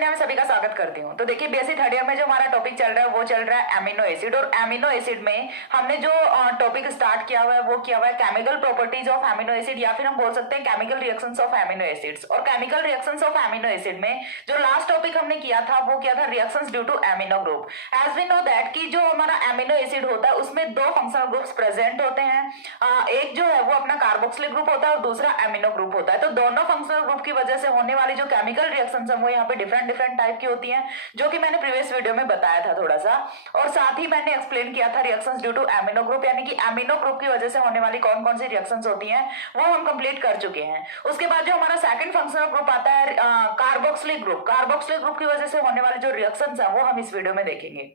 दुनिया में सभी का स्वागत करती हूँ। तो देखिए बीएससी थर्ड ईयर में जो हमारा टॉपिक चल रहा है वो चल रहा है एमिनो एसिड। और एमिनो एसिड में हमने जो टॉपिक स्टार्ट किया हुआ है वो किया हुआ है chemical properties of amino acid, या फिर हम बोल सकते हैं chemical reactions of amino acids. और chemical reactions of amino acid में जो लास्ट टॉपिक हमने किया था वो किया था reactions due to amino group. As we know that कि जो हमारा एमिनो एसिड होता है उसमें दो फंक्शनल ग्रुप्स प्रेजेंट होते हैं। एक जो है वो अपना कार्बोक्सिलिक ग्रुप होता है और दूसरा एमिनो ग्रुप होता है। तो दोनों फंक्शनल ग्रुप की वजह से होने वाली जो केमिकल रिएक्शंस है वो यहाँ पे डिफरेंट टाइप की होती हैं, जो कि मैंने प्रीवियस वीडियो में बताया था थोड़ा सा। और साथ ही मैंने एक्सप्लेन किया था reactions due to amino group, यानी कि एमिनो ग्रुप की वजह से होने वाली कौन कौन सी रिएक्शंस होती हैं वो हम कंप्लीट कर चुके हैं। उसके बाद जो हमारा सेकंड फंक्शनल ग्रुप आता है कार्बोक्सिलिक ग्रुप। कार्बोक्सिलिक ग्रुप की वजह से होने वाले जो रिएक्शंस है वो हम इस वीडियो में देखेंगे।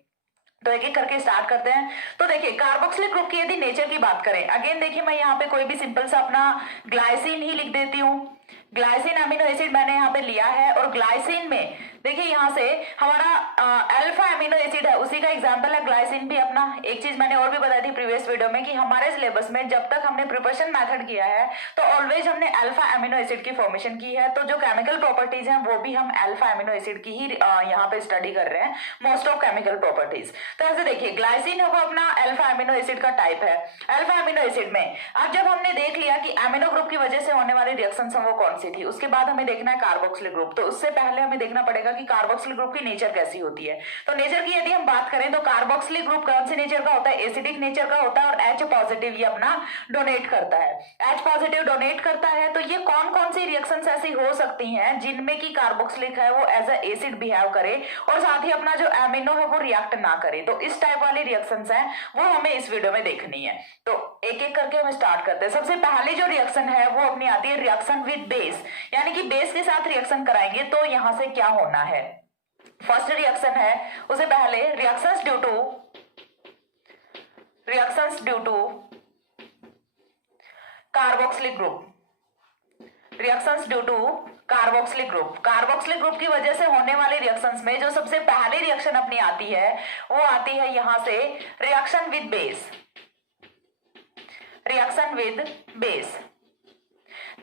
तो एक एक करके स्टार्ट करते हैं। तो देखिए कार्बोक्सिलिक ग्रुप की यदि नेचर की बात करें, अगेन देखिए मैं यहाँ पे कोई भी सिंपल सा अपना ग्लाइसिन ही लिख देती हूँ। ग्लाइसिन अमीनो एसिड मैंने यहाँ पे लिया है और ग्लाइसिन में देखिए यहाँ से हमारा अल्फा अमीनो एसिड है, उसी का एग्जांपल है ग्लाइसिन भी अपना। एक चीज मैंने और भी बताई थी प्रीवियस वीडियो में कि हमारे सिलेबस में जब तक हमने प्रिपरेशन मेथड किया है तो ऑलवेज हमने अल्फा अमीनो एसिड की फॉर्मेशन की है। तो जो केमिकल प्रॉपर्टीज हैं वो भी हम अल्फा अमीनो एसिड की ही यहाँ पे स्टडी कर रहे हैं, मोस्ट ऑफ केमिकल प्रॉपर्टीज। तो ऐसे देखिए ग्लाइसिन है वो अपना अल्फा अमीनो एसिड का टाइप है। अल्फा अमीनो एसिड में अब जब हमने देख लिया कि अमीनो ग्रुप की वजह से होने वाली रिएक्शन वो कौन सी थी, उसके बाद हमें देखना है कार्बोक्सिलिक ग्रुप। तो उससे पहले हमें देखना पड़ेगा कि कार्बोक्सिलिक ग्रुप की नेचर कैसी होती है। तो नेचर की यदि हम बात करें तो कार्बोक्सिलिक ग्रुप कौन सी नेचर का होता है, एसिडिक नेचर का होता है और H पॉजिटिव ये अपना डोनेट करता है। H पॉजिटिव डोनेट करता है तो ये कौन कौन सी रिएक्शंस ऐसी हो सकती हैं जिनमें कि कार्बोक्सिलिक है वो एज अ एसिड बिहेव करे और साथ ही अपना जो एमिनो है वो रिएक्ट ना करे। तो इस टाइप वाली रिएक्शंस हैं वो हमें इस वीडियो में देखनी है। तो एक एक करके हम स्टार्ट करते हैं। सबसे पहली जो रिएक्शन है वो अपनी आती है रिएक्शन विद बेस, यानी कि बेस के साथ रिएक्शन कराएंगे तो यहां से क्या होना है। फर्स्ट रिएक्शन है उसे पहले reactions due to carboxylic group. Reactions due to carboxylic group. Carboxylic group की वजह से होने वाले रिएक्शंस में जो सबसे पहली रिएक्शन अपनी आती है वो आती है यहां से reaction with base. Reaction with base.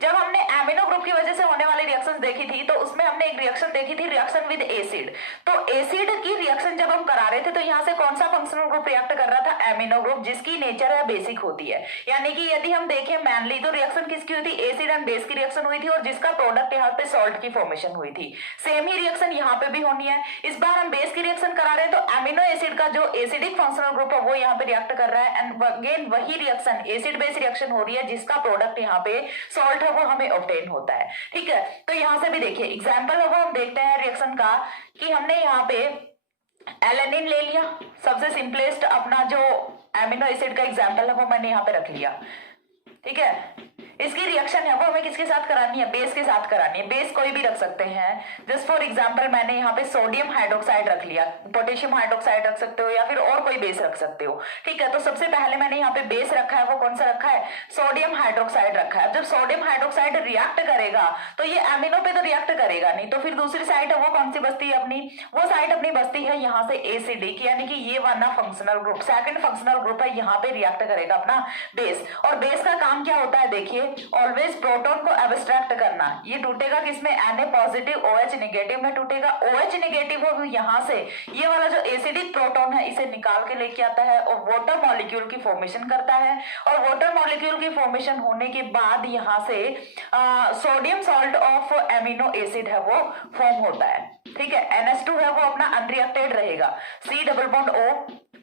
जब हमने एमिनो ग्रुप की वजह से होने वाली रिएक्शंस देखी थी तो उसमें हमने एक रिएक्शन देखी थी रिएक्शन विद एसिड। तो एसिड की रिएक्शन जब हम करा रहे थे तो यहां से कौन सा फंक्शनल ग्रुप रिएक्ट कर रहा था, एमिनो ग्रुप, जिसकी नेचर है बेसिक होती है। यानी कि यदि हम देखें मैनली तो रिएक्शन किसकी हुई थी, एसिड एंड बेस की रिएक्शन हुई थी और जिसका प्रोडक्ट यहाँ पे सॉल्ट की फॉर्मेशन हुई थी। सेम ही रिएक्शन यहाँ पे भी होनी है। इस बार हम बेस की रिएक्शन करा रहे हैं तो एमिनो एसिड का जो एसिडिक फंक्शनल ग्रुप है वो यहाँ पे रिएक्ट कर रहा है एंड अगेन वही रिएक्शन एसिड बेस रिएक्शन हो रही है जिसका प्रोडक्ट यहाँ पे सॉल्ट है वो हमें ऑब्टेन होता है। ठीक है, तो यहां से भी देखिए एग्जांपल है वो हम देखते हैं रिएक्शन का कि हमने यहाँ पे एलेनिन ले लिया, सबसे सिंपलेस्ट अपना जो एमिनो एसिड का एग्जांपल है वो मैंने यहाँ पे रख लिया। ठीक है, इसकी रिएक्शन है वो हमें किसके साथ करानी है, बेस के साथ करानी है। बेस कोई भी रख सकते हैं, जस्ट फॉर एग्जांपल मैंने यहाँ पे सोडियम हाइड्रोक्साइड रख लिया, पोटेशियम हाइड्रोक्साइड रख सकते हो या फिर और कोई बेस रख सकते हो। ठीक है, तो सबसे पहले मैंने यहाँ पे बेस रखा है वो कौन सा रखा है, सोडियम हाइड्रोक्साइड रखा है। जब सोडियम हाइड्रोक्साइड रिएक्ट करेगा तो ये एमिनो पे तो रिएक्ट करेगा नहीं, तो फिर दूसरी साइड है वो कौन सी बचती है अपनी, वो साइड अपनी बचती है यहाँ से एसिडिक, यानी कि ये वाला functional group, second functional group है, यहाँ पे रिएक्ट करेगा अपना बेस। और बेस का काम क्या होता है देखिए, ऑलवेज प्रोटॉन को एब्स्ट्रैक्ट करना। ये टूटेगा किसमें, Na पॉजिटिव OH नेगेटिव में टूटेगा। OH नेगेटिव हो यहां से ये वाला जो एसिडिक प्रोटॉन है इसे निकाल के लेके आता है और वाटर मॉलिक्यूल की फॉर्मेशन करता है। और वाटर मॉलिक्यूल की फॉर्मेशन होने के बाद यहां से sodium salt of amino acid है वो फॉर्म होता है। ठीक है, NH2 है वो अपना अनरिएक्टेड रहेगा, C double bond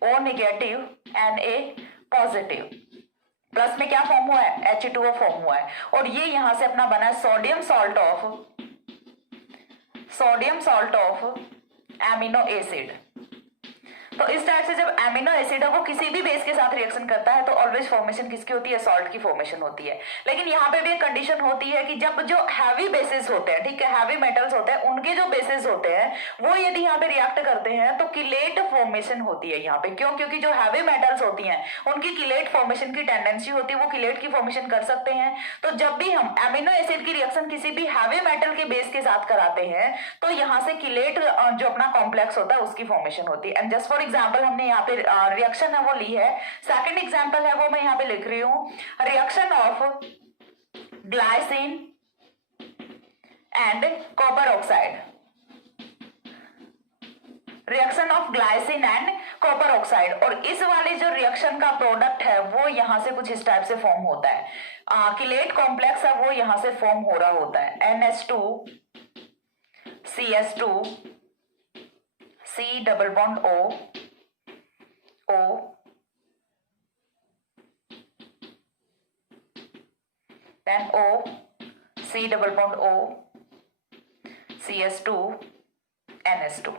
O negative Na positive, plus में क्या फॉर्म हुआ है, H2O फॉर्म हुआ है और ये यहां से अपना बना है sodium salt of amino acid. तो इस टाइप से जब एमिनो एसिड है वो किसी भी बेस के साथ रिएक्शन करता है तो ऑलवेज फॉर्मेशन किसकी होती है, सॉल्ट की फॉर्मेशन होती है। लेकिन यहाँ पे भी एक कंडीशन होती है कि जब जो हैवी बेसिस होते हैं, ठीक है, हैवी मेटल्स होते हैं, उनके जो बेसिस होते हैं वो यदि यहाँ पे रिएक्ट करते हैं तो किलेट फॉर्मेशन होती है यहाँ पे। क्यों, क्योंकि जो हैवी मेटल्स होती हैं उनकी किलेट फॉर्मेशन की टेंडेंसी होती है, वो किलेट की फॉर्मेशन कर सकते हैं। तो जब भी हम एमिनो एसिड की रिएक्शन किसी भी हैवी मेटल के बेस के साथ कराते हैं तो यहाँ से किलेट जो अपना कॉम्प्लेक्स होता है उसकी फॉर्मेशन होती है। एंड जस्ट फॉर एग्जाम्पल हमने यहाँ पे रिएक्शन है वो ली है, सेकेंड एग्जाम्पल है वो मैं यहाँ पे लिख रही हूँ, reaction of glycine and copper oxide. Reaction of glycine and copper oxide, और इस वाले जो रिएक्शन का प्रोडक्ट है वो यहां से कुछ इस टाइप से फॉर्म होता है। किलेट कॉम्प्लेक्स है वो यहां से फॉर्म हो रहा होता है, NH2 CS2 C double bond O then O C double bond O CS2 NS2।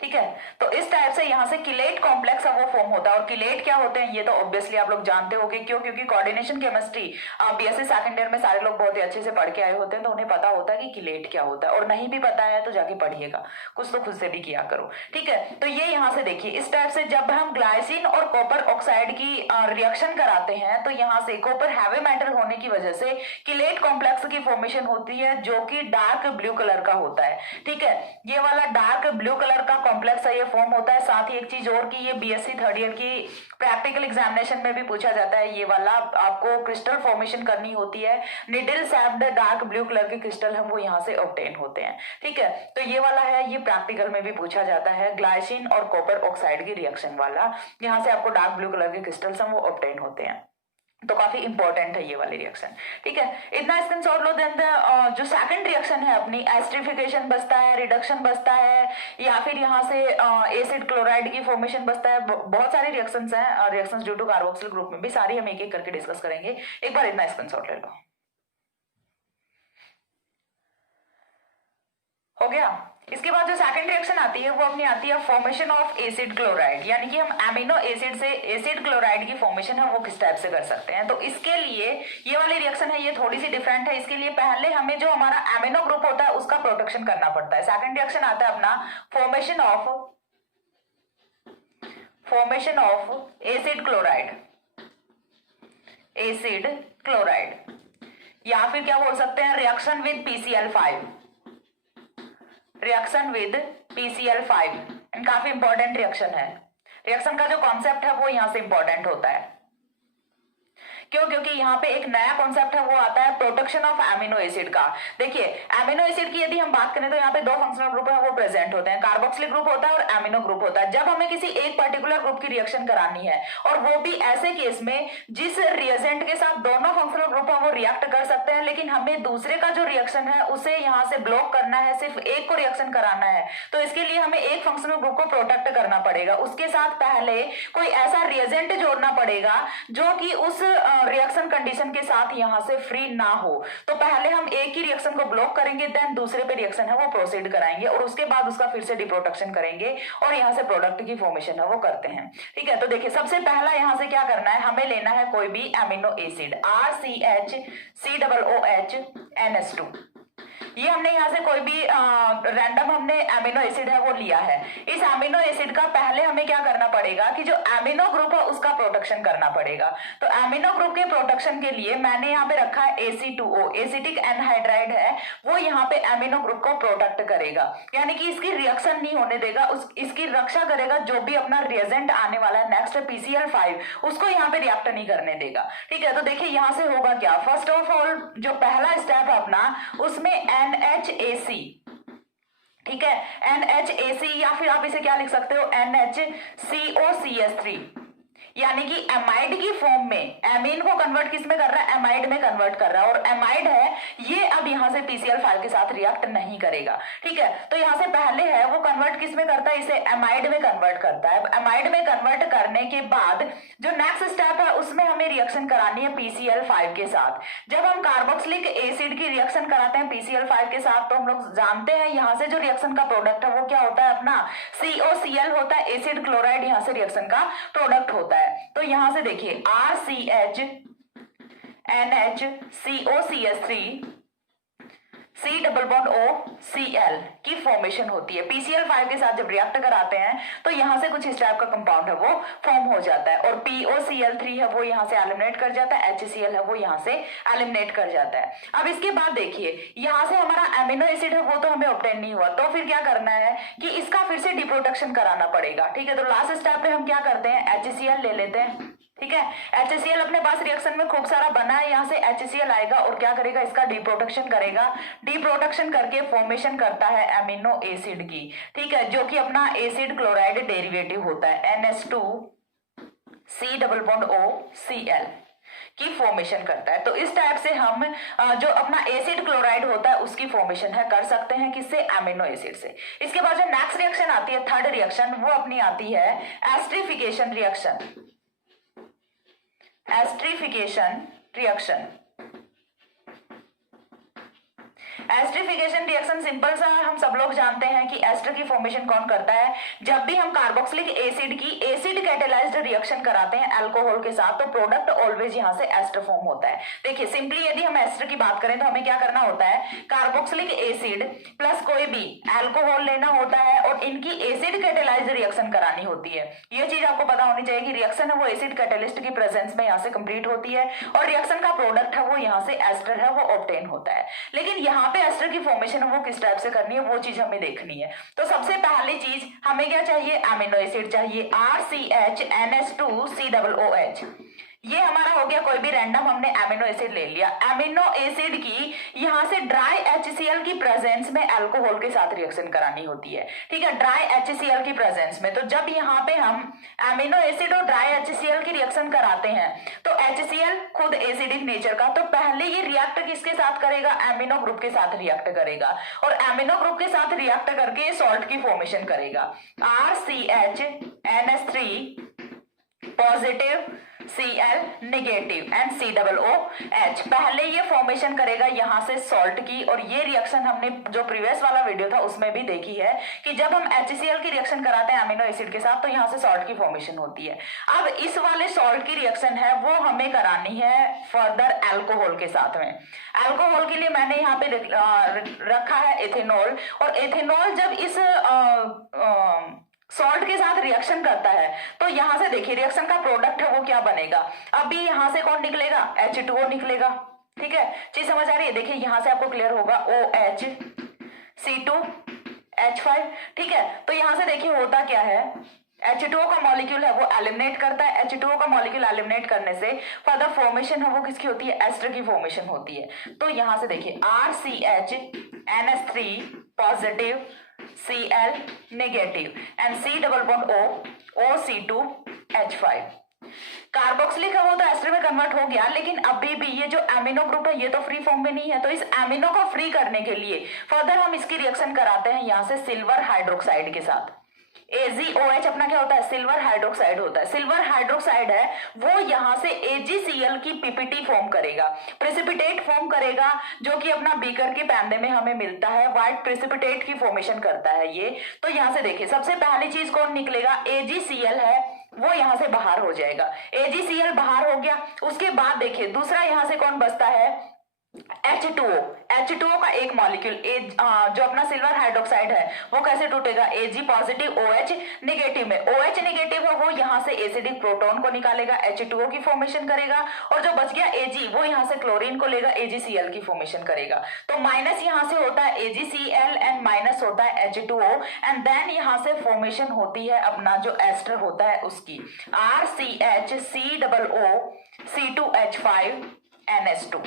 ठीक है, तो इस टाइप से यहां से किलेट कॉम्प्लेक्स है वो फॉर्म होता है। और किलेट क्या होते हैं ये तो ऑब्वियसली आप लोग जानते होंगे, क्यों? क्योंकि coordination chemistry BSc second year में सारे लोग बहुत ही अच्छे से पढ़ के आए होते हैं, तो उन्हें पता होता है कि किलेट क्या होता है। और नहीं भी पता है तो जाके पढ़िएगा, कुछ तो खुद से भी किया करो। ठीक है, तो ये यहां से देखिए इस टाइप से जब हम ग्लाइसिन और कॉपर ऑक्साइड की रिएक्शन कराते हैं तो यहाँ से कॉपर हैवी मेटल होने की वजह से किलेट कॉम्प्लेक्स की फॉर्मेशन होती है जो कि डार्क ब्लू कलर का होता है। ठीक है, ये वाला डार्क ब्लू कलर का कॉम्प्लेक्स है ये फॉर्म होता है। साथ ही एक चीज और कि ये बीएससी थर्ड ईयर की प्रैक्टिकल एग्जामिनेशन में भी पूछा जाता है, ये वाला आपको क्रिस्टल फॉर्मेशन करनी होती है, निडल शैप्ड डार्क ब्लू कलर के क्रिस्टल हम वो यहाँ से ऑब्टेन होते हैं। ठीक है, तो ये वाला है, ये प्रैक्टिकल में भी पूछा जाता है, ग्लाइसिन और कॉपर ऑक्साइड की रिएक्शन वाला, यहाँ से आपको डार्क ब्लू कलर के क्रिस्टल्स हम वो ऑब्टेन होते हैं, तो काफी इंपॉर्टेंट है ये वाली रिएक्शन। ठीक है, इतना स्क्रीनशॉट लो। देन जो सेकंड रिएक्शन है अपनी, एस्टरिफिकेशन बचता है, रिडक्शन बचता है, या फिर यहाँ से एसिड क्लोराइड की फॉर्मेशन बचता है। बहुत सारे रिएक्शंस हैं, reactions due to carboxyl group में भी, सारी हम एक एक करके डिस्कस करेंगे। एक बार इतना स्क्रीनशॉट ले लो। हो गया। इसके बाद जो सेकंड रिएक्शन आती है वो अपनी आती है फॉर्मेशन ऑफ एसिड क्लोराइड, यानी कि हम एमिनो एसिड से एसिड क्लोराइड की फॉर्मेशन है वो किस टाइप से कर सकते हैं। तो इसके लिए ये वाली रिएक्शन है ये थोड़ी सी डिफरेंट है। इसके लिए पहले हमें जो हमारा एमिनो ग्रुप होता है उसका प्रोटेक्शन करना पड़ता है। सेकंड रिएक्शन आता है अपना फॉर्मेशन ऑफ एसिड क्लोराइड, या फिर क्या बोल सकते हैं रिएक्शन विद PCl5, काफी इंपॉर्टेंट रिएक्शन है। रिएक्शन का जो कॉन्सेप्ट है वो यहां से इंपॉर्टेंट होता है। क्यों? क्योंकि यहाँ पे एक नया कॉन्सेप्ट है वो आता है प्रोटेक्शन ऑफ एमिनो एसिड का। देखिए एमिनो एसिड की यदि हम बात करें तो यहाँ पे दो फंक्शनल ग्रुप है वो प्रेजेंट होते हैं, कार्बोक्सिलिक ग्रुप होता है और एमिनो ग्रुप होता है। जब हमें किसी एक पर्टिकुलर ग्रुप की रिएक्शन करानी है, और वो भी ऐसे केस में जिस रिएजेंट के साथ दोनों फंक्शनल ग्रुप है वो रिएक्ट कर सकते हैं, लेकिन हमें दूसरे का जो रिएक्शन है उसे यहाँ से ब्लॉक करना है, सिर्फ एक को रिएक्शन कराना है, तो इसके लिए हमें एक फंक्शनल ग्रुप को प्रोटेक्ट करना पड़ेगा। उसके साथ पहले कोई ऐसा रिएजेंट जोड़ना पड़ेगा जो कि उस रिएक्शन कंडीशन के साथ यहां से फ्री ना हो। तो पहले हम एक ही रिएक्शन को ब्लॉक करेंगे, देन दूसरे पे रिएक्शन है वो प्रोसीड कराएंगे, और उसके बाद उसका फिर से डिप्रोटेक्शन करेंगे और यहां से प्रोडक्ट की फॉर्मेशन है वो करते हैं। ठीक है, तो देखिए सबसे पहला यहां से क्या करना है, हमें लेना है कोई भी amino acid RCH COOH NH2। ये हमने यहाँ से कोई भी रैंडम हमने एमिनो एसिड है वो लिया है। इस एमिनो एसिड का पहले हमें क्या करना पड़ेगा कि जो एमिनो ग्रुप है उसका प्रोटेक्शन करना पड़ेगा। तो एमिनो ग्रुप के प्रोटेक्शन के लिए मैंने यहाँ पे रखा है AC2O, एसिटिक एनहाइड्राइड है वो यहाँ पे एमिनो ग्रुप को प्रोटेक्ट करेगा, यानी कि इसकी रिएक्शन नहीं होने देगा, इसकी रक्षा करेगा। जो भी अपना रिएजेंट आने वाला है नेक्स्ट PCl5 उसको यहाँ पे रिएक्ट नहीं करने देगा। ठीक है, तो देखिए यहाँ से होगा क्या, फर्स्ट ऑफ ऑल जो पहला स्टेप है अपना उसमें NHAC, ठीक है NHAC, या फिर आप इसे क्या लिख सकते हो NHCOCH3, यानी कि एमाइड की फॉर्म में एमीन को कन्वर्ट किस में कर रहा है, एमाइड में कन्वर्ट कर रहा है, और एमाइड है ये अब यहां से PCl5 के साथ रिएक्ट नहीं करेगा। ठीक है, तो यहां से पहले है वो कन्वर्ट किस में करता है, इसे एमाइड में कन्वर्ट करता है। एमाइड में कन्वर्ट करने के बाद जो नेक्स्ट स्टेप है उसमें हमें रिएक्शन करानी है PCl5 के साथ। जब हम कार्बोक्सिलिक एसिड की रिएक्शन कराते हैं PCl5 के साथ तो हम लोग जानते हैं यहां से जो रिएक्शन का प्रोडक्ट है वो क्या होता है, अपना COCl होता है, एसिड क्लोराइड यहां से रिएक्शन का प्रोडक्ट होता है। तो यहां से देखिए RCH NHCOCH3 C double bond OCl की फॉर्मेशन होती है। PCl5 के साथ जब रिएक्ट कराते हैं तो यहां से कुछ इस टाइप का कंपाउंड है वो फॉर्म हो जाता है, और POCl3 है वो यहां से एलिमिनेट कर जाता है, HCl है वो यहां से एलिमिनेट कर जाता है। अब इसके बाद देखिए यहां से हमारा एमिनो एसिड है वो तो हमें ऑब्टेन नहीं हुआ, तो फिर क्या करना है कि इसका फिर से डिप्रोटेक्शन कराना पड़ेगा। ठीक है, तो लास्ट स्टेप पे हम क्या करते हैं HCl ले लेते हैं, ठीक है। HCl अपने पास रिएक्शन में खूब सारा बना है, यहाँ से HCl आएगा और क्या करेगा, इसका डिप्रोडक्शन करेगा। डिप्रोडक्शन करके फॉर्मेशन करता है अमीनो एसिड की, ठीक है, जो कि अपना एसिड क्लोराइड डेरिवेटिव होता है NH2C+OCl की फॉर्मेशन करता है। तो इस टाइप से हम जो अपना एसिड क्लोराइड होता है उसकी फॉर्मेशन है कर सकते हैं, किससे, अमीनो एसिड से। इसके बाद जो नेक्स्ट रिएक्शन आती है, थर्ड रिएक्शन, वो अपनी आती है esterification reaction. Esterification reaction, esterification reaction simple सा हम सब लोग जानते हैं कि एस्टर की फॉर्मेशन कौन करता है। जब भी हम कार्बोक्सिलिक एसिड की एसिड कैटेलाइज्ड रिएक्शन कराते हैं अल्कोहल के साथ, तो प्रोडक्ट ऑलवेज यहां से एस्टर फॉर्म होता है। देखिए सिंपली यदि हम एस्टर की बात करें तो हमें क्या करना होता है, कार्बोक्सिलिक एसिड प्लस कोई भी अल्कोहल लेना होता है और इनकी एसिड कैटेलाइज्ड रिएक्शन करानी होती है। ये चीज आपको पता होनी चाहिए कि रिएक्शन है वो एसिड कैटेलिस्ट की प्रेजेंस में यहाँ से कंप्लीट होती है और रिएक्शन का प्रोडक्ट है वो यहाँ से एस्टर है वो ऑब्टेन होता है। लेकिन यहाँ पे एस्टर की फॉर्मेशन है वो किस टाइप से करनी है, वो चीज हमें देखनी है। तो सबसे पहली चीज हमें क्या चाहिए, अमीनो एसिड चाहिए, RCH NH2COOH। ये हमारा हो गया, कोई भी रैंडम हमने अमीनो एसिड ले लिया। अमीनो एसिड की यहाँ से ड्राई HCl की प्रेजेंस में अल्कोहल के साथ रिएक्शन करानी होती है, ठीक है, ड्राई HCl की प्रेजेंस में। तो जब यहाँ पे हम अमीनो एसिड और ड्राई HCl की रिएक्शन कराते हैं तो HCl खुद एसिडिक नेचर का, तो पहले ये रिएक्ट किसके साथ करेगा, अमीनो ग्रुप के साथ रिएक्ट करेगा और अमीनो ग्रुप के साथ रिएक्ट करके सॉल्ट की फॉर्मेशन करेगा। RCHNH3 positive, Cl negative and COOH पहले ये फॉर्मेशन करेगा यहाँ से सॉल्ट की। और ये रिएक्शन हमने जो प्रीवियस वाला वीडियो था उसमें भी देखी है कि जब हम HCl की रिएक्शन कराते हैं अमीनो एसिड के साथ तो यहाँ से सॉल्ट की फॉर्मेशन होती है। अब इस वाले सॉल्ट की रिएक्शन है वो हमें करानी है फर्दर अल्कोहल के साथ में। अल्कोहल के लिए मैंने यहाँ पे रखा है एथेनॉल, और एथेनॉल जब इस सॉल्ट के साथ रिएक्शन करता है तो यहां से देखिए रिएक्शन का प्रोडक्ट है वो क्या बनेगा, अभी यहां से कौन निकलेगा, H2O निकलेगा, ठीक है, चीज समझ आ रही है। देखिए यहां से आपको क्लियर होगा OH C2H5, ठीक है। तो यहां से देखिए होता क्या है, H2O का मॉलिक्यूल है वो एलिमिनेट करता है, H2O का मॉलिक्यूल एलिमिनेट करने से फर्दर फॉर्मेशन है वो किसकी होती है, एस्टर की फॉर्मेशन होती है। तो यहां से देखिए RCHNH3 positive, Cl negative and C+OOC2H5। Carboxylic है वो तो एस्टर में कन्वर्ट हो गया, लेकिन अभी भी ये जो अमीनो ग्रुप है ये तो फ्री फॉर्म में नहीं है। तो इस अमीनो को फ्री करने के लिए फर्दर हम इसकी रिएक्शन कराते हैं यहाँ से सिल्वर हाइड्रोक्साइड के साथ। AgOH अपना क्या होता है, सिल्वर हाइड्रोक्साइड होता है। सिल्वर हाइड्रोक्साइड है वो यहाँ से AgCl की PPT फॉर्म करेगा, प्रेसिपिटेट फॉर्म करेगा, जो कि अपना बीकर के पैंदे में हमें मिलता है, व्हाइट प्रेसिपिटेट की फॉर्मेशन करता है ये। तो यहाँ से देखिए सबसे पहली चीज कौन निकलेगा, AgCl है वो यहाँ से बाहर हो जाएगा, AgCl बाहर हो गया। उसके बाद देखिए दूसरा यहाँ से कौन बचता है, H2O का एक मॉलिक्यूल जो अपना सिल्वर हाइड्रोक्साइड है वो कैसे टूटेगा, Ag पॉजिटिव OH नेगेटिव में, OH नेगेटिव है वो यहाँ से एसिडिक प्रोटॉन को निकालेगा, H2O की फॉर्मेशन करेगा, और जो बच गया Ag वो यहाँ से क्लोरीन को लेगा, AgCl की फॉर्मेशन करेगा। तो माइनस यहाँ से होता है AgCl एंड माइनस होता है H2O एंड देन यहाँ से फॉर्मेशन होती है अपना जो एस्टर होता है उसकी, RCHCOOC2H5NH2।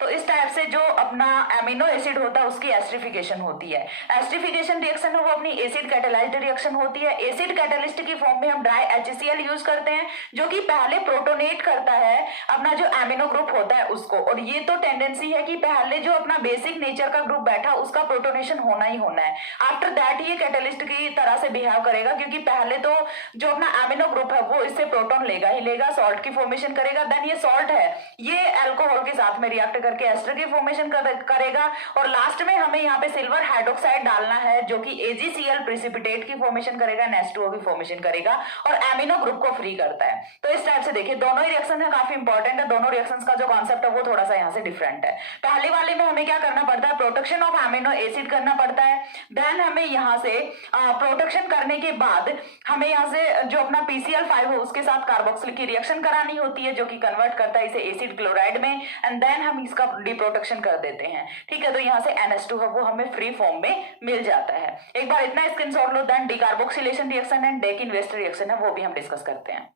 तो इस टाइप से जो अपना अमीनो एसिड होता है उसकी एस्टरिफिकेशन होती है। एस्टरिफिकेशन रिएक्शन है वो अपनी एसिड कैटेलाइज्ड रिएक्शन होती है। एसिड कैटलिस्ट की फॉर्म में हम ड्राई HCl यूज करते हैं जो कि पहले प्रोटोनेट करता है अपना जो अमीनो ग्रुप होता है उसको, और ये तो टेंडेंसी है कि पहले जो अपना बेसिक नेचर का ग्रुप बैठा उसका प्रोटोनेशन होना ही होना है। आफ्टर दैट ये कैटलिस्ट की तरह से बिहेव करेगा, क्योंकि पहले तो जो अपना अमीनो ग्रुप है वो इससे प्रोटोन लेगा ही लेगा, सॉल्ट की फॉर्मेशन करेगा, देन ये सॉल्ट है ये अल्कोहल के साथ में रिएक्ट करके एस्टर की फॉर्मेशन करेगा, और लास्ट में हमें यहाँ पे सिल्वर हाइड्रोक्साइड डालना है जो कि AgCl प्रेसिपिटेट की फॉर्मेशन करेगा, H2O की फॉर्मेशन करेगा और अमीनो ग्रुप को फ्री करता है। तो इस टाइप से देखिए दोनों ही रिएक्शन है काफी इंपॉर्टेंट है, दोनों रिएक्शंस का जो कॉन्सेप्ट है वो थोड़ा सा यहाँ से डिफरेंट है। पहले वाले में हमें क्या करना पड़ता है, प्रोटेक्शन ऑफ अमीनो एसिड करना पड़ता है, देन हमें यहाँ से प्रोटेक्शन करने के बाद हमें यहाँ से जो अपना PCl5 है उसके साथ कार्बोक्सिल की रिएक्शन करानी होती है जो कि कन्वर्ट करता है इसे एसिड क्लोराइड में, एंड देन हम इसका डिप्रोटेक्शन कर देते हैं। ठीक है, तो यहाँ से NH2 है वो हमें फ्री फॉर्म में मिल जाता है। एक बार इतना स्क्रीनशॉट लो, then decarboxylation reaction and Dakin West reaction है वो भी हम डिस्कस करते हैं।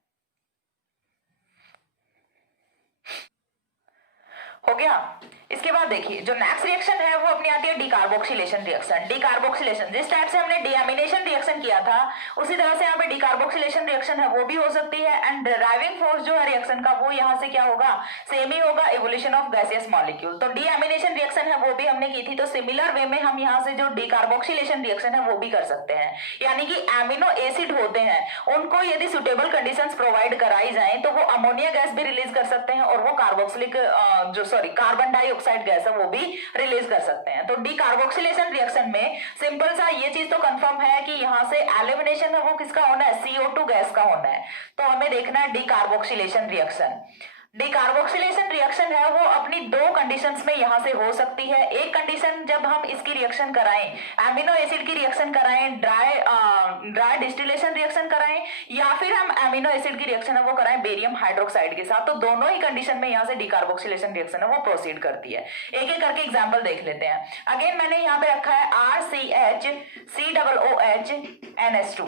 हो गया। इसके बाद देखिए जो नेक्स्ट रिएक्शन है वो अपनी आती है डीकार्बोक्सिलेशन रिएक्शन। डीकार्बोक्सिलेशन जिस टाइप से हमने डीएमिनेशन रिएक्शन किया था उसी तरह से यहाँ पे डीकार्बोक्सिलेशन रिएक्शन है वो भी हो सकती है। एंड ड्राइविंग फोर्स जो है रिएक्शन का वो यहाँ से क्या होगा, सेम ही होगा, इवोल्यूशन ऑफ गैसियस मॉलिक्यूल। तो डीएमिनेशन रिएक्शन है वो भी हमने की थी, तो सिमिलर वे में हम यहाँ से जो डीकार्बोक्सिलेशन रिएक्शन है वो भी कर सकते हैं। यानी कि एमिनो एसिड होते हैं उनको यदि सुटेबल कंडीशंस प्रोवाइड कराई जाए तो वो अमोनिया गैस भी रिलीज कर सकते हैं और वो कार्बोक्सिलिक कार्बन डाइऑक्साइड गैस है वो भी रिलीज कर सकते हैं। तो डीकार्बोक्सिलेशन रिएक्शन में सिंपल सा ये चीज तो कंफर्म है कि यहाँ से एलिमिनेशन है वो किसका होना है, CO2 गैस का होना है। तो हमें देखना है डीकार्बोक्सिलेशन रिएक्शन। डीकार्बोक्सिलेशन रिएक्शन है वो अपनी दो कंडीशंस में यहां से हो सकती है। एक कंडीशन जब हम इसकी रिएक्शन कराएं, एमिनो एसिड की रिएक्शन कराएं, ड्राई डिस्टिलेशन रिएक्शन कराएं, या फिर हम एमिनो एसिड की रिएक्शन है वो कराएं बेरियम हाइड्रोक्साइड के साथ, तो दोनों ही कंडीशन में यहां से डीकार्बोक्सिलेशन रिएक्शन है वो प्रोसीड करती है। एक एक करके एग्जाम्पल देख लेते हैं। अगेन मैंने यहाँ पे रखा है RCH COOH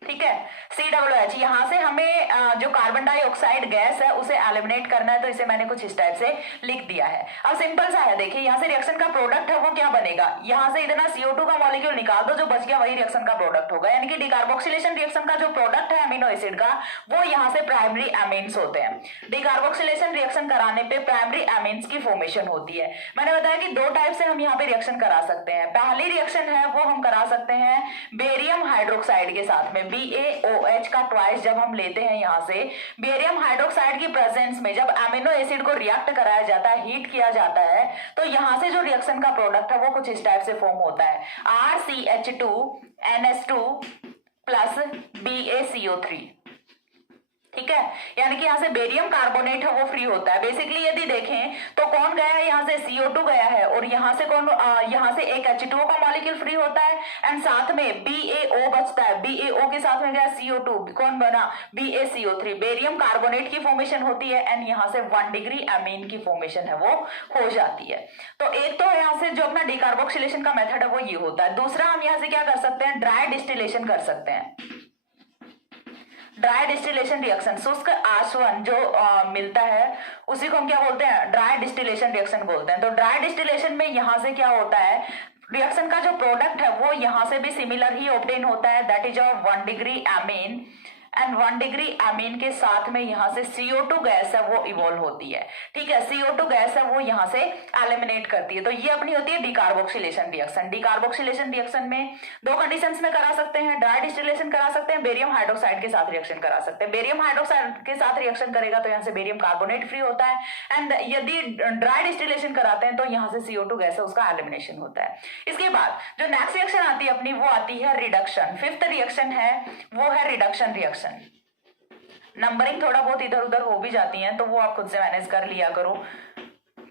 ठीक है, COOH। यहां से हमें जो कार्बन डाइऑक्साइड गैस है उसे एलिमिनेट करना है, तो इसे मैंने कुछ इस टाइप से लिख दिया है। अब सिंपल सा है, देखिए यहां से रिएक्शन का प्रोडक्ट है वो क्या बनेगा, यहां से इतना CO2 का मॉलिक्यूल निकाल दो, जो बच गया वही रिएक्शन का प्रोडक्ट होगा। यानी कि डीकार्बोक्सिलेशन रिएक्शन का जो प्रोडक्ट है अमीनो एसिड का वो यहाँ से प्राइमरी एमीन्स होते हैं। डीकार्बोक्सिलेशन रिएक्शन कराने पे प्राइमरी एमीन्स की फॉर्मेशन होती है। मैंने बताया कि दो टाइप से हम यहाँ पे रिएक्शन करा सकते हैं। पहली रिएक्शन है वो हम करा सकते हैं बेरियम हाइड्रोक्साइड के साथ में, BaOH का ट्वाइस जब हम लेते हैं यहाँ से बेरियम हाइड्रोक्साइड की प्रेजेंस में, जब अमीनो एसिड को रिएक्ट कराया जाता है, हीट किया जाता है, तो यहाँ से जो रिएक्शन का प्रोडक्ट है वो कुछ इस टाइप से फॉर्म होता है, RCH2NH2 प्लस BaCO3। ठीक है, यानी कि यहाँ से बेरियम कार्बोनेट है वो फ्री होता है। बेसिकली यदि देखें तो कौन गया है, यहाँ से CO2 गया है और यहाँ से कौन, यहाँ से एक H2O का मॉलिक्यूल फ्री होता है एंड साथ में BaO बचता है, BaO के साथ में गया CO2, कौन बना, BaCO3, बेरियम कार्बोनेट की फॉर्मेशन होती है एंड यहाँ से 1 डिग्री अमीन की फॉर्मेशन है वो हो जाती है। तो एक तो यहाँ से जो अपना डीकार्बोक्सिलेशन का मेथड है वो ये होता है। दूसरा हम यहाँ से क्या कर सकते हैं, ड्राई डिस्टिलेशन कर सकते हैं। ड्राई डिस्टिलेशन रिएक्शन, शुष्क आसवन जो मिलता है उसी को हम क्या बोलते हैं, ड्राई डिस्टिलेशन रिएक्शन बोलते हैं। तो ड्राई डिस्टिलेशन में यहां से क्या होता है, रिएक्शन का जो प्रोडक्ट है वो यहां से भी सिमिलर ही ऑब्टेन होता है, that is of 1 degree amine and 1 degree amine के साथ में यहाँ से CO2 गैस है वो इवॉल्व होती है। ठीक है, CO2 गैस है वो यहाँ से एलिमिनेट करती है। तो ये अपनी होती है डीकार्बोक्सिलेशन रिएक्शन। डीकार्बोक्सिलेशन रिएक्शन में दो कंडीशंस में करा सकते हैं, ड्राई डिस्टिलेशन करा सकते हैं, बेरियम हाइड्रोक्साइड के साथ रिएक्शन करा सकते हैं। बेरियम हाइड्रोक्साइड के साथ रिएक्शन करेगा तो यहाँ से बेरियम कार्बोनेट फ्री होता है एंड यदि ड्राई डिस्टिलेशन कराते हैं तो यहाँ से CO2 गैस है उसका एलिमिनेशन होता है। इसके बाद जो नेक्स्ट रिएक्शन आती है अपनी वो आती है रिडक्शन। फिफ्थ रिएक्शन है वो है रिडक्शन रिएक्शन। नंबरिंग थोड़ा बहुत इधर उधर हो भी जाती है तो वो आप खुद से मैनेज कर लिया करो।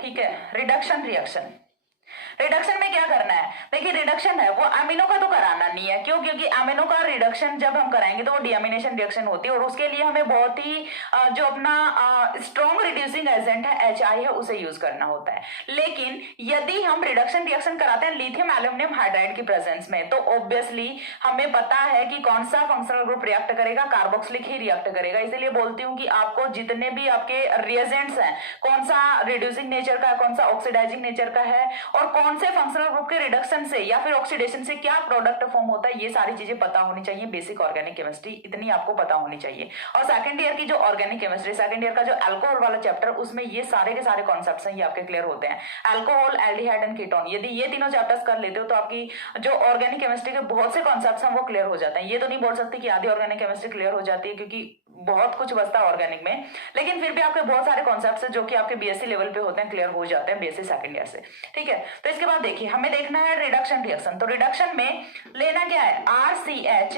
ठीक है, रिडक्शन रिएक्शन, रिडक्शन में क्या करना है, देखिए रिडक्शन है वो अमीनो का तो कराना नहीं है, क्यों, क्योंकि अमीनो का रिडक्शन जब हम कराएंगे तो वो डीअमीनेशन रिएक्शन होती है और उसके लिए हमें बहुत ही जो अपना स्ट्रॉन्ग रिड्यूसिंग एजेंट है HI है उसे यूज करना होता है। लेकिन यदि हम रिडक्शन रिएक्शन कराते हैं लिथियम एल्यूमिनियम हाइड्राइड की प्रेजेंस में तो ऑब्वियसली हमें पता है कि कौन सा फंक्शनल ग्रुप रिएक्ट करेगा, कार्बोक्सिलिक ही रिएक्ट करेगा। इसलिए बोलती हूँ कि आपको जितने भी आपके रिएजेंट्स हैं कौन सा रिड्यूसिंग नेचर का है, कौन सा ऑक्सीडाइजिंग नेचर का है और कौन से फंक्शनल ग्रुप के रिडक्शन से या फिर ऑक्सीडेशन से क्या प्रोडक्ट फॉर्म होता है, ये सारी चीजें पता होनी चाहिए। बेसिक ऑर्गेनिक केमिस्ट्री इतनी आपको पता होनी चाहिए। और सेकंड ईयर की जो ऑर्गेनिक केमिस्ट्री, सेकंड ईयर का जो अल्कोहल वाला चैप्टर, उसमें ये सारे के सारे कॉन्सेप्ट्स हैं ये आपके क्लियर होते हैं। अल्कोहल, एल्डिहाइड एंड कीटोन, यदि ये तीनों चैप्टर्स कर लेते हो तो आपकी जो ऑर्गेनिक केमिस्ट्री के बहुत से कॉन्सेप्ट्स हैं वो क्लियर हो जाते हैं। ये तो नहीं बोल सकती कि आधी ऑर्गेनिक केमिस्ट्री क्लियर हो जाती है क्योंकि बहुत कुछ बचता है ऑर्गेनिक में, लेकिन फिर भी आपके बहुत सारे कॉन्सेप्ट्स हैं जो कि आपके बीएससी लेवल पे होते हैं, क्लियर हो जाते हैं बीएससी सेकंड ईयर से। ठीक है, तो इसके बाद देखिए हमें देखना है रिडक्शन रिएक्शन। तो रिडक्शन में लेना क्या है, RCH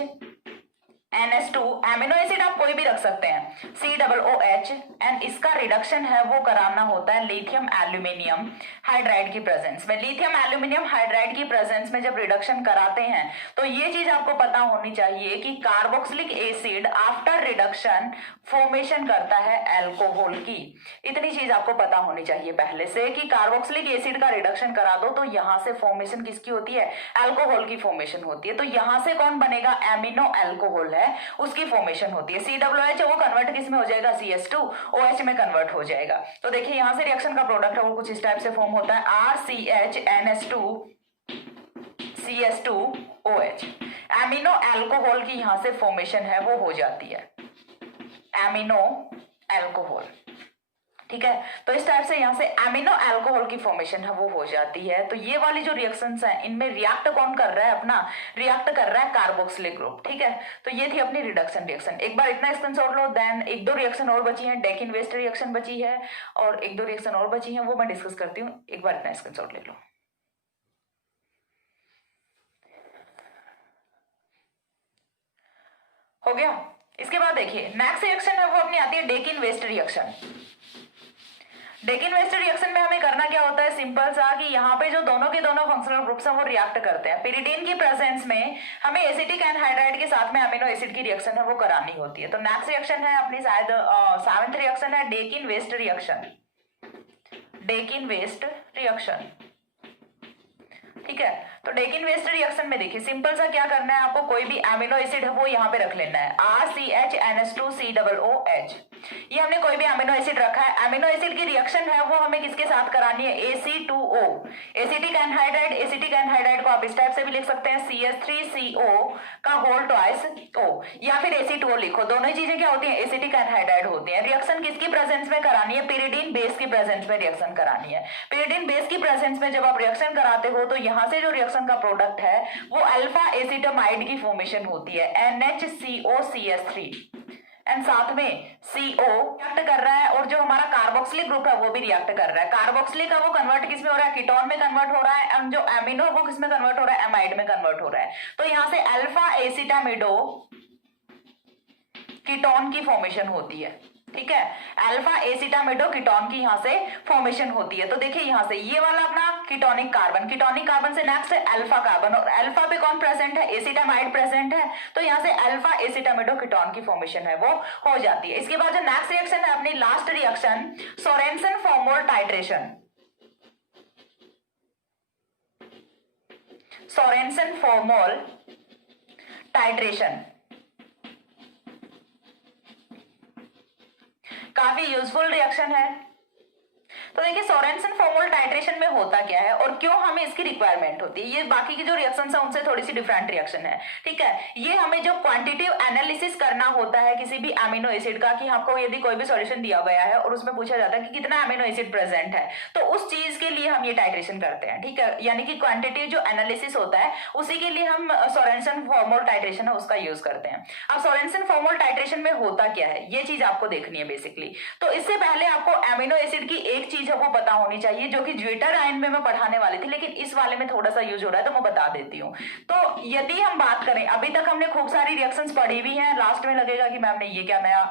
NH2, एमिनो एसिड आप कोई भी रख सकते हैं, COOH एंड इसका रिडक्शन है वो कराना होता है लिथियम एल्यूमिनियम हाइड्राइड की प्रेजेंस में। लिथियम एल्यूमिनियम हाइड्राइड की प्रेजेंस में जब रिडक्शन कराते हैं तो ये चीज आपको पता होनी चाहिए कि carboxylic acid after reduction formation करता है अल्कोहल की। इतनी चीज आपको पता होनी चाहिए पहले से कि कार्बोक्सिलिक एसिड का रिडक्शन करा दो तो यहां से फॉर्मेशन किसकी होती है, अल्कोहल की फॉर्मेशन होती है। तो यहां से कौन बनेगा, एमिनो अल्कोहल है उसकी फॉर्मेशन होती है। COOH वो कन्वर्ट किस में हो जाएगा, CS2OH में कन्वर्ट हो जाएगा। तो देखिए यहाँ से रिएक्शन का प्रोडक्ट है वो कुछ इस टाइप से फॉर्म होता है, RCHNS2CS2OH। एमिनो अल्कोहल की यहाँ से फॉर्मेशन है वो हो जाती है, एमिनो अल्कोहल, ठीक है। तो इस टाइप से यहाँ से एमिनो अल्कोहल की फॉर्मेशन है वो हो जाती है। तो ये वाली जो रिएक्शंस हैं इनमें रिएक्ट कौन कर रहा है, अपना रिएक्ट कर रहा है कार्बोक्सिलिक ग्रुप, ठीक है। तो ये थी अपनी रिडक्शन रिएक्शन। एक बार इतना स्क्रीनशॉट लो, देन एक दो रिएक्शन और बची हैं, डेकिन वेस्ट रिएक्शन बची है और एक दो रिएक्शन और बची हैं, वो मैं डिस्कस करती हूँ। एक बार इतना स्क्रीनशॉट ले लो। हो गया। इसके बाद देखिए नेक्स्ट रिएक्शन है वो अपनी आती है Dakin West reaction. Dakin West reaction में हमें करना क्या होता है, सिंपल सा कि यहाँ पे जो दोनों के दोनों फंक्शनल ग्रुप्स हैं वो रिएक्ट करते हैं। पिरिडीन की प्रेजेंस में हमें एसिटिक एनहाइड्राइड के साथ में अमीनो एसिड की रिएक्शन है वो करानी होती है। तो नेक्स्ट रिएक्शन है अपनी शायद 7th रिएक्शन है Dakin West reaction, Dakin West reaction, ठीक है। तो डेकिन वेस्ट रिएक्शन में देखिए सिंपल सा क्या करना है आपको, कोई भी अमीनो एसिड है वो यहाँ पे रख लेना है, RCHNS2COOH। ये हमने कोई भी अमीनो एसिड रखा है। अमीनो एसिड की रिएक्शन है वो हमें किसके साथ करानी है, AC2O, acetic anhydride. Acetic anhydride को आप इस टाइप से भी लिख सकते हैं CS3CO का होल ट्वाइस O, या फिर AC2O लिखो। दोनों ही चीजें क्या होती है, एसिटिक एनहाइड्राइड होती है। रिएक्शन किसकी प्रेजेंस में करानी है, पिरिडीन बेस की प्रेजेंस में रिएक्शन करानी है। पिरिडीन बेस की प्रेजेंस में जब आप रिएक्शन कराते हो तो यहाँ से जो रिएक्शन का प्रोडक्ट है वो अल्फा एसिटामाइड की फॉर्मेशन होती है, NHCOCS3, एंड साथ में CO रिएक्ट कर रहा है और जो हमारा कार्बोक्सिलिक ग्रुप है वो भी रिएक्ट कर रहा है। कार्बोक्सिलिक है वो कन्वर्ट किस में हो रहा है, कीटोन में कन्वर्ट हो रहा है, एंड जो एमिनो वो किस में कन्वर्ट हो रहा है, एमाइड में कन्वर्ट हो रहा है। तो यहाँ से अल्फा एसिटामिडो कीटोन की फॉर्मेशन होती है, ठीक है। अल्फा एसिटामिडो कीटोन की यहाँ से फॉर्मेशन होती है। तो देखिए यहाँ से ये वाला अपना कीटोनिक कार्बन, कीटोनिक कार्बन से नेक्स्ट है अल्फा कार्बन, और अल्फा पे कौन प्रेजेंट है, एसिटामाइड प्रेजेंट है। तो यहाँ से अल्फा एसिटामिडो कीटोन की फॉर्मेशन है वो हो जाती है। इसके बाद जो नेक्स्ट रिएक्शन है अपनी last reaction, Sorensen formol titration, Sorensen formol titration काफी यूजफुल रिएक्शन है। तो देखिए सोरेनसन फॉर्मोल टाइट्रेशन में होता क्या है और क्यों हमें इसकी रिक्वायरमेंट होती है, ये बाकी की जो रिएक्शंस है उनसे थोड़ी सी डिफरेंट रिएक्शन है, ठीक है। ये हमें जो क्वांटिटेटिव एनालिसिस करना होता है किसी भी अमीनो एसिड का, कि आपको यदि कोई भी सॉल्यूशन दिया गया है और उसमें पूछा जाता है कि कितना अमीनो एसिड प्रेजेंट है, तो उस चीज के लिए हम ये टाइट्रेशन करते हैं, ठीक है। यानी कि क्वांटिटेटिव जो एनालिसिस होता है उसी के लिए हम सोरेनसन फॉर्मोल टाइट्रेशन है उसका यूज करते हैं। अब सोरेनसन फॉर्मोल टाइट्रेशन में होता क्या है ये चीज आपको देखनी है बेसिकली। तो इससे पहले आपको अमीनो एसिड की एक चीज है वो पता होनी चाहिए, जो कि ज्विटर आयन में मैं पढ़ाने वाली थी, लेकिन इस वाले में थोड़ा सा यूज हो रहा है तो मैं बता देती हूँ। तो यदि हम बात करें, अभी तक हमने खूब सारी रिएक्शंस पढ़ी भी हैं, लास्ट में लगेगा कि मैम ने ये क्या नया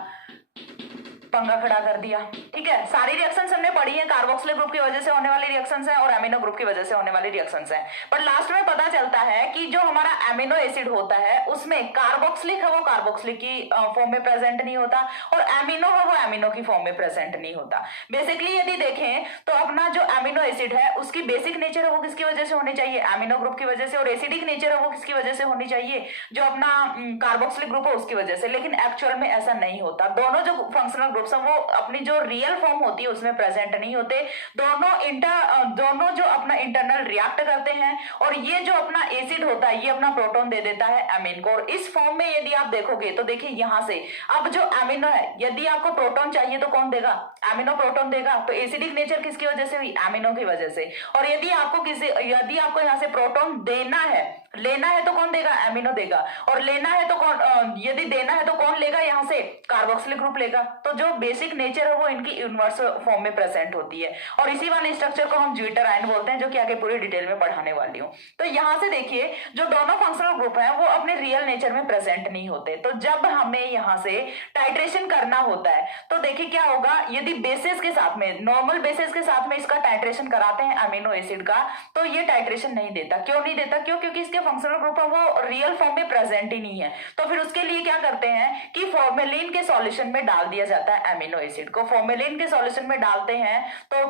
पंगा खड़ा कर दिया, ठीक है। सारी रिएक्शंस हमने पढ़ी है, कार्बोक्सिलिक ग्रुप की वजह से होने वाली रिएक्शंस हैं और अमीनो ग्रुप की वजह से होने वाली रिएक्शंस हैं। पर लास्ट में पता चलता है कि जो हमारा अमीनो एसिड होता है उसमें कार्बोक्सिलिक है वो कार्बोक्सिलिक की फॉर्म में प्रेजेंट नहीं होता, और अमीनो है वो अमीनो की फॉर्म में प्रेजेंट नहीं होता। बेसिकली यदि देखें तो अपना जो अमीनो एसिड है उसकी बेसिक नेचर है वो किसकी वजह से होनी चाहिए, अमीनो ग्रुप की वजह से, और एसिडिक नेचर है वो किसकी वजह से होनी चाहिए, जो अपना कार्बोक्सिलिक ग्रुप है उसकी वजह से। लेकिन एक्चुअल में ऐसा नहीं होता, दोनों जो फंक्शनल ग्रुप्स हैं वो अपनी जो रियल फॉर्म होती है उसमें प्रेजेंट नहीं होते। दोनों जो अपना इंटरनल रिएक्ट करते हैं, और ये जो अपना एसिड होता है ये अपना प्रोटॉन दे देता है अमीन को। और इस फॉर्म में यदि आप देखोगे तो देखिए यहाँ से अब जो अमीनो है, यदि आपको प्रोटॉन चाहिए तो कौन देगा, अमीनो प्रोटॉन देगा। तो एसिडिक नेचर किसकी वजह से हुई, अमीनो की वजह से। और यदि आपको यहाँ से प्रोटॉन देना है, लेना है तो कौन देगा, अमीनो देगा। और लेना है तो कौन, यदि देना है तो कौन लेगा, यहाँ से कार्बोक्सिलिक ग्रुप लेगा। तो जो बेसिक नेचर है वो इनकी इनवर्स फॉर्म में प्रेजेंट होती है, और इसी वाले स्ट्रक्चर को हम ज्विटर आयन बोलते हैं, जो कि आगे पूरी डिटेल में पढ़ाने वाली हूँ। तो यहाँ से देखिए जो दोनों फंक्शनल ग्रुप हैं वो अपने रियल नेचर में प्रेजेंट नहीं होते। तो जब हमें यहाँ से टाइट्रेशन करना होता है तो देखिए क्या होगा, यदि बेसिस के साथ में, नॉर्मल बेसिस के साथ में इसका टाइट्रेशन कराते हैं अमीनो एसिड का, तो ये टाइट्रेशन नहीं देता। क्यों नहीं देता, क्योंकि इसके फंक्शनल ग्रुप है वो रियल फॉर्म में प्रेजेंट ही नहीं है। तो फिर उसके लिए क्या करते हैं कि फॉर्मेलिन के सॉल्यूशन में डाल दिया जाता है अमीनो एसिड को, फॉर्मेलिन के सॉल्यूशन में डालते हैं। तो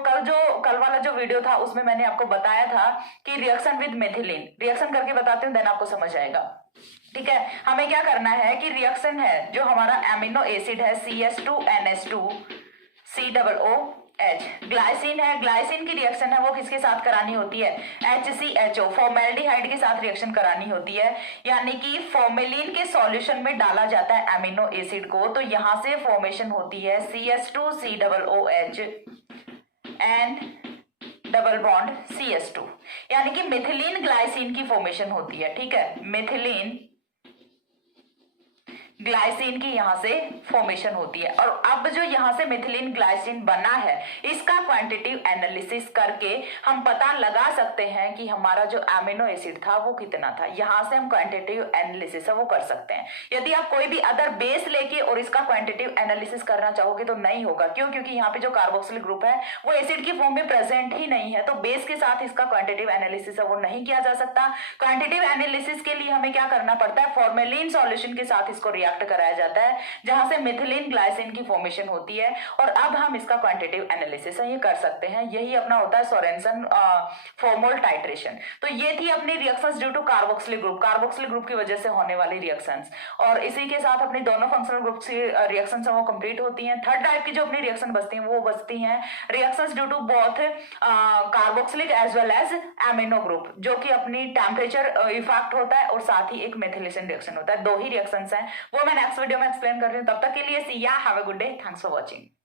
कल वाला जो वीडियो था उसमें मैंने आपको बताया था कि रिएक्शन विद मेथिलीन, रिएक्शन करके बताते हूँ देन आपको समझ आएगा। ठीक है, हमें क्या करना है कि रिएक्शन है जो हमारा एमिनो एसिड है CS2NH2 COOH, ग्लाइसिन है, ग्लाइसिन की रिएक्शन है वो किसके साथ करानी होती है, HCHO फॉर्मेल्डिहाइड के साथ रिएक्शन करानी होती है, यानी कि फॉर्मेलिन के सॉल्यूशन में डाला जाता है एमिनो एसिड को, तो यहां से फॉर्मेशन होती है CS2COOH and double bond CS2, यानी कि मिथिलीन ग्लाइसिन की फॉर्मेशन होती है। ठीक है, मिथिलीन ग्लाइसिन की यहां से फॉर्मेशन होती है। और अब जो यहां से मिथिलीन ग्लाइसिन बना है इसका क्वांटिटिव एनालिसिस करके हम पता लगा सकते हैं कि हमारा जो एमिनो एसिड था वो कितना था। यहां से हम क्वांटिटिव एनालिसिस है वो कर सकते हैं। यदि आप कोई भी अदर बेस लेके और इसका क्वांटिटिव एनालिसिस करना चाहोगे तो नहीं होगा, क्यों? क्योंकि यहाँ पे जो कार्बोक्सिलिक ग्रुप है वो एसिड की फॉर्म में प्रेजेंट ही नहीं है, तो बेस के साथ इसका क्वांटिटिव एनालिसिस है वो नहीं किया जा सकता। क्वांटिटिव एनालिसिस के लिए हमें क्या करना पड़ता है, फॉर्मेलिन सॉल्यूशन के साथ इसको कराया जाता है जहां से मिथिलीन ग्लाइसिन की फॉर्मेशन होती है, और अब हम इसका क्वांटिटिव एनालिसिस है ये कर सकते हैं। यही अपना होता है सोरेनसन फॉर्मोल टाइट्रेशन। तो ये थी अपनी reactions due to carboxylic group की वजह से होने वाली रिएक्शंस, और इसी के साथ अपनी दोनों फंक्शनल ग्रुप्स की रिएक्शंस वो कंप्लीट होती हैं। थर्ड टाइप की जो अपनी रिएक्शन बचती हैं वो बचती हैं reactions due to both carboxylic as well as amino group, जो कि अपनी टेम्परेचर इफेक्ट होता है और साथ ही एक मेथिलेशन रिएक्शन होता है। दो ही रिएक्शंस हैं, वो मैं नेक्स्ट वीडियो में एक्सप्लेन कर रही हूँ। तब तक के लिए सी या, have a good day, thanks for watching.